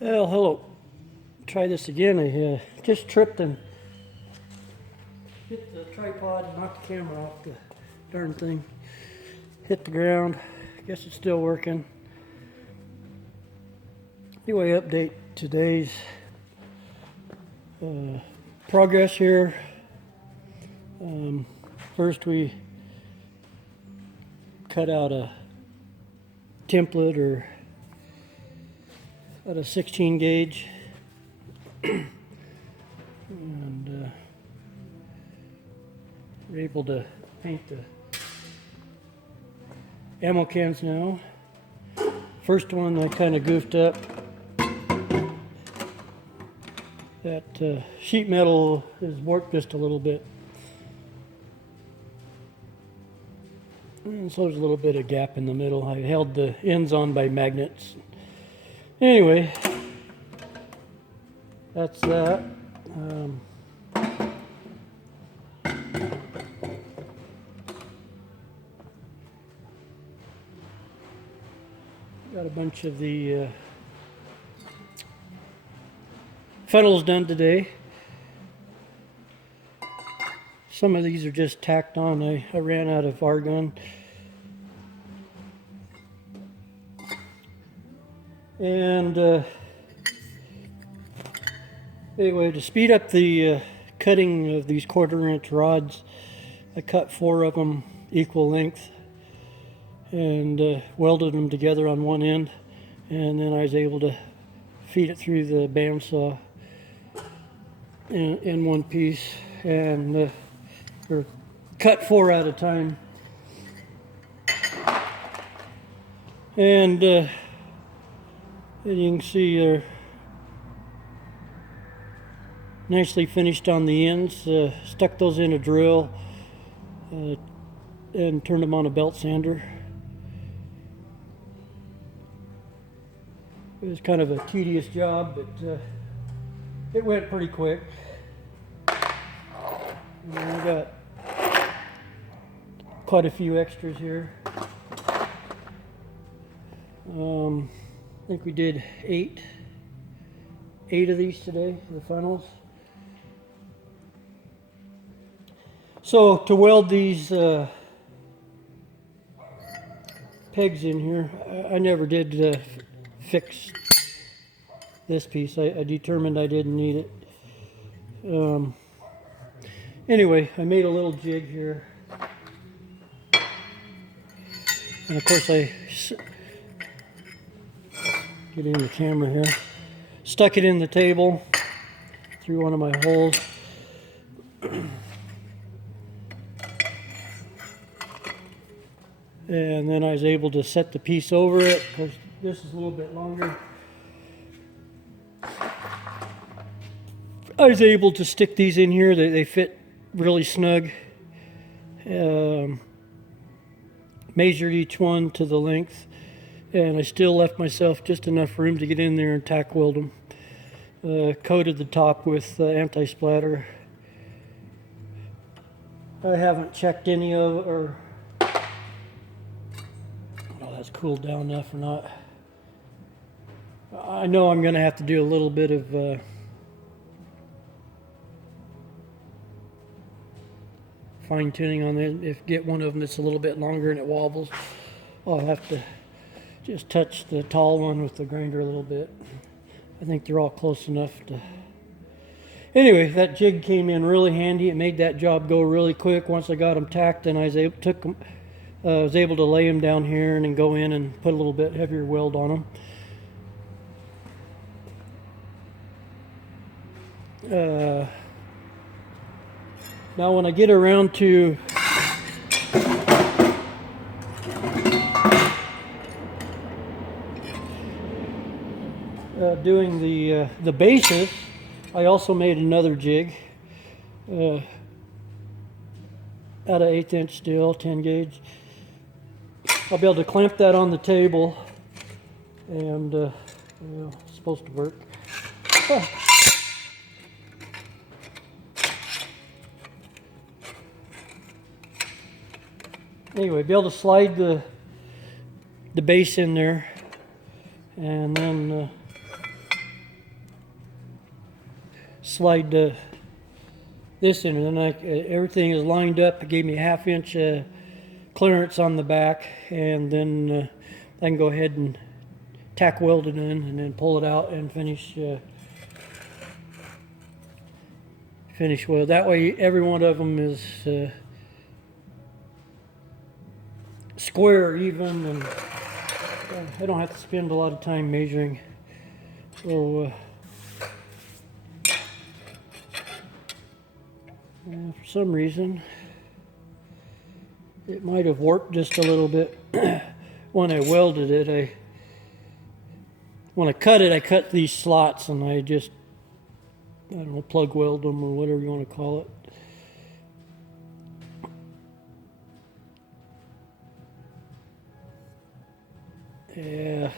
Well, hello. Try this again. I just tripped and hit the tripod and knocked the camera off the darn thing. Hit the ground. Guess it's still working. Anyway, update today's progress here. First we cut out a template or at a 16 gauge and we're able to paint the ammo cans now. First one I kind of goofed up. That sheet metal is warped just a little bit. And so there's a little bit of gap in the middle. I held the ends on by magnets. Anyway, that's that. Got a bunch of the funnels done today. Some of these are just tacked on. I ran out of argon. And anyway, to speed up the cutting of these 1/4 inch rods, I cut 4 of them equal length and welded them together on one end, and then I was able to feed it through the bandsaw in one piece, and or cut 4 at a time. And as you can see, they're nicely finished on the ends. Stuck those in a drill and turned them on a belt sander. It was kind of a tedious job, but it went pretty quick. And we got quite a few extras here. I think we did eight of these today, the funnels. So to weld these pegs in here, I never did fix this piece. I determined I didn't need it. Anyway, I made a little jig here. And of course get in the camera here. Stuck it in the table through one of my holes. And then I was able to set the piece over it, because this is a little bit longer. I was able to stick these in here. They fit really snug. Measured each one to the length, and I still left myself just enough room to get in there and tack weld them. Coated the top with anti-splatter. I haven't checked any of, or that's cooled down enough or not. I know I'm going to have to do a little bit of fine tuning on it. If get one of them that's a little bit longer and it wobbles, I'll have to just touch the tall one with the grinder a little bit. I think they're all close enough to. Anyway, that jig came in really handy. It made that job go really quick. Once I got them tacked, and I was able to lay them down here and then go in and put a little bit heavier weld on them. Now when I get around to doing the bases, I also made another jig out of 1/8 inch steel, 10 gauge. I'll be able to clamp that on the table, and it's supposed to work. Anyway, be able to slide the base in there, and then slide this in, and then everything is lined up. It gave me a 1/2 inch clearance on the back, and then I can go ahead and tack weld it in and then pull it out and finish weld. That way every one of them is square, even, and I don't have to spend a lot of time measuring. So for some reason it might have warped just a little bit when I welded it. When I cut it, I cut these slots, and I just, I don't know, plug weld them or whatever you want to call it. Yeah,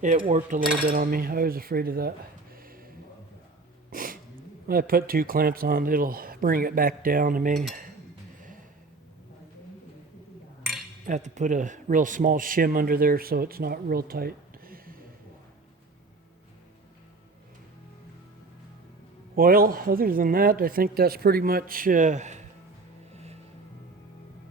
it warped a little bit on me. I was afraid of that. I put 2 clamps on, it'll bring it back down. I may have to put a real small shim under there so it's not real tight. Well, other than that, I think that's pretty much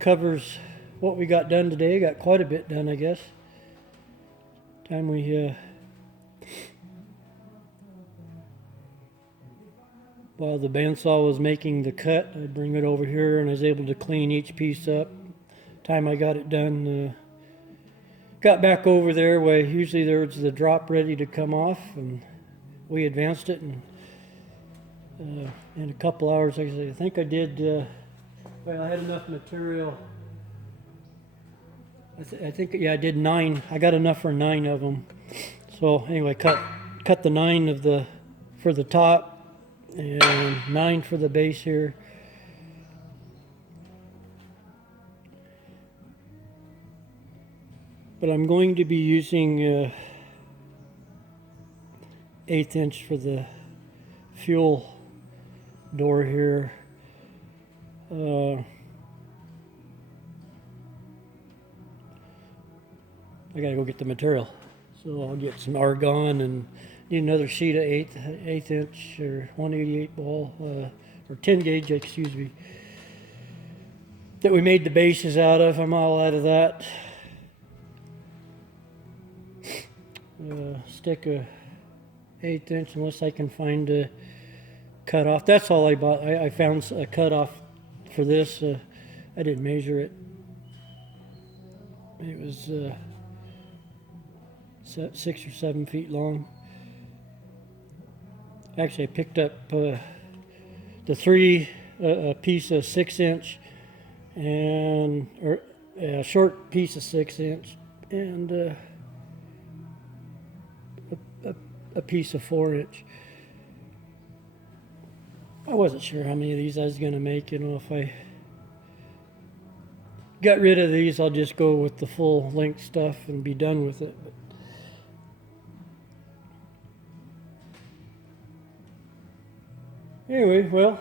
covers what we got done today. Got quite a bit done, I guess. Time we while the bandsaw was making the cut, I'd bring it over here, and I was able to clean each piece up. Time I got it done, got back over there where usually there's the drop ready to come off, and we advanced it, and in a couple hours, I think I did, well, I had enough material. I think, yeah, I did 9. I got enough for 9 of them. So anyway, cut the 9 of for the top, and 9 for the base here. But I'm going to be using 1/8 inch for the fuel door here. I gotta go get the material, so I'll get some argon and need another sheet of 1/8 inch or 188 ball, or 10 gauge, excuse me, that we made the bases out of. I'm all out of that. Stick a 1/8 inch, unless I can find a cut off. That's all I bought. I found a cut off for this. I didn't measure it. It was 6 or 7 feet long. Actually, I picked up the 3 a piece of 6 inch, and a short piece of 6 inch, and a piece of 4 inch. I wasn't sure how many of these I was going to make. You know, if I got rid of these, I'll just go with the full length stuff and be done with it. But anyway, well,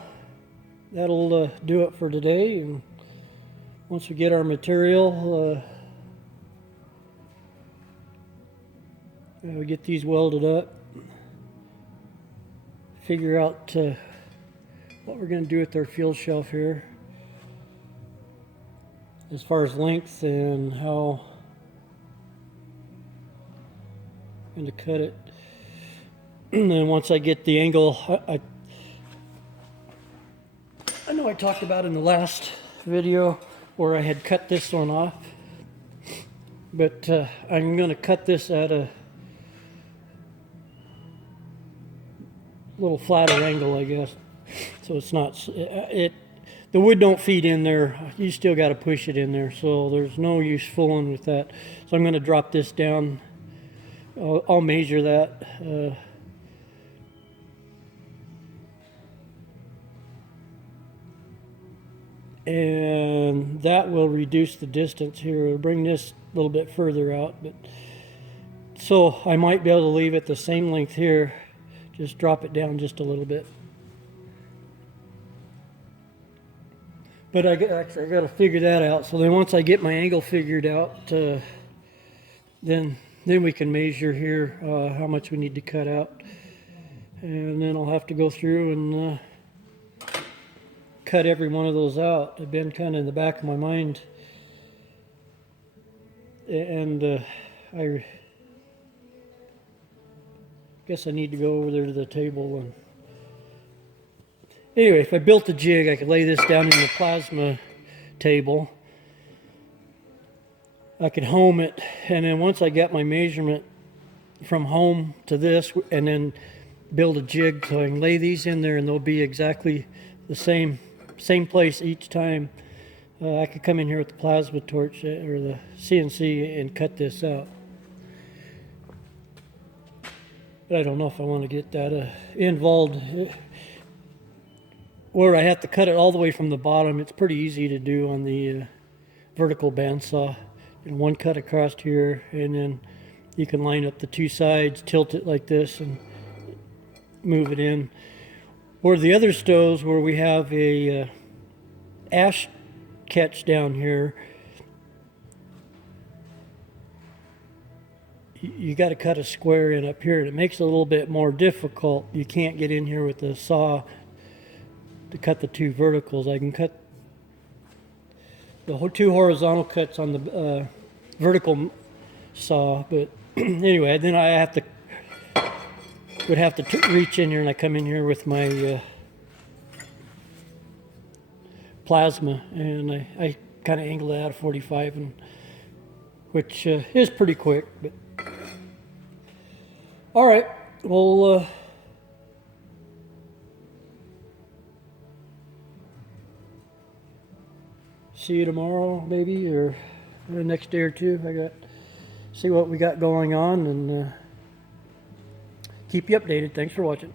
that'll do it for today. And once we get our material, we get these welded up, figure out what we're going to do with our fuel shelf here as far as length and how I'm going to cut it. And then once I get the angle, I know I talked about in the last video where I had cut this one off, but I'm going to cut this at a little flatter angle, I guess, so it's not the wood don't feed in there. You still got to push it in there, so there's no use fooling with that. So I'm going to drop this down. I'll measure that. And that will reduce the distance here. It'll bring this a little bit further out, but so I might be able to leave it the same length here. Just drop it down just a little bit. But I got to figure that out. So then once I get my angle figured out, then we can measure here how much we need to cut out. and then I'll have to go through and cut every one of those out. They've been kind of in the back of my mind, and I guess I need to go over there to the table. And anyway, if I built a jig, I could lay this down in the plasma table. I could home it, and then once I got my measurement from home to this, and then build a jig so I can lay these in there and they'll be exactly the same place each time. I could come in here with the plasma torch or the CNC and cut this out. But I don't know if I want to get that involved where I have to cut it all the way from the bottom. It's pretty easy to do on the vertical bandsaw. And one cut across here, and then you can line up the two sides, tilt it like this, and move it in. Or the other stoves where we have a ash catch down here, you got to cut a square in up here, and it makes it a little bit more difficult. You can't get in here with the saw to cut the two verticals. I can cut the two horizontal cuts on the vertical saw, but anyway, then I would have to reach in here, and I come in here with my plasma, and I kind of angle it out of 45, and which is pretty quick. But all right, well. See you tomorrow, maybe, or the next day or two. See what we got going on, and keep you updated. Thanks for watching.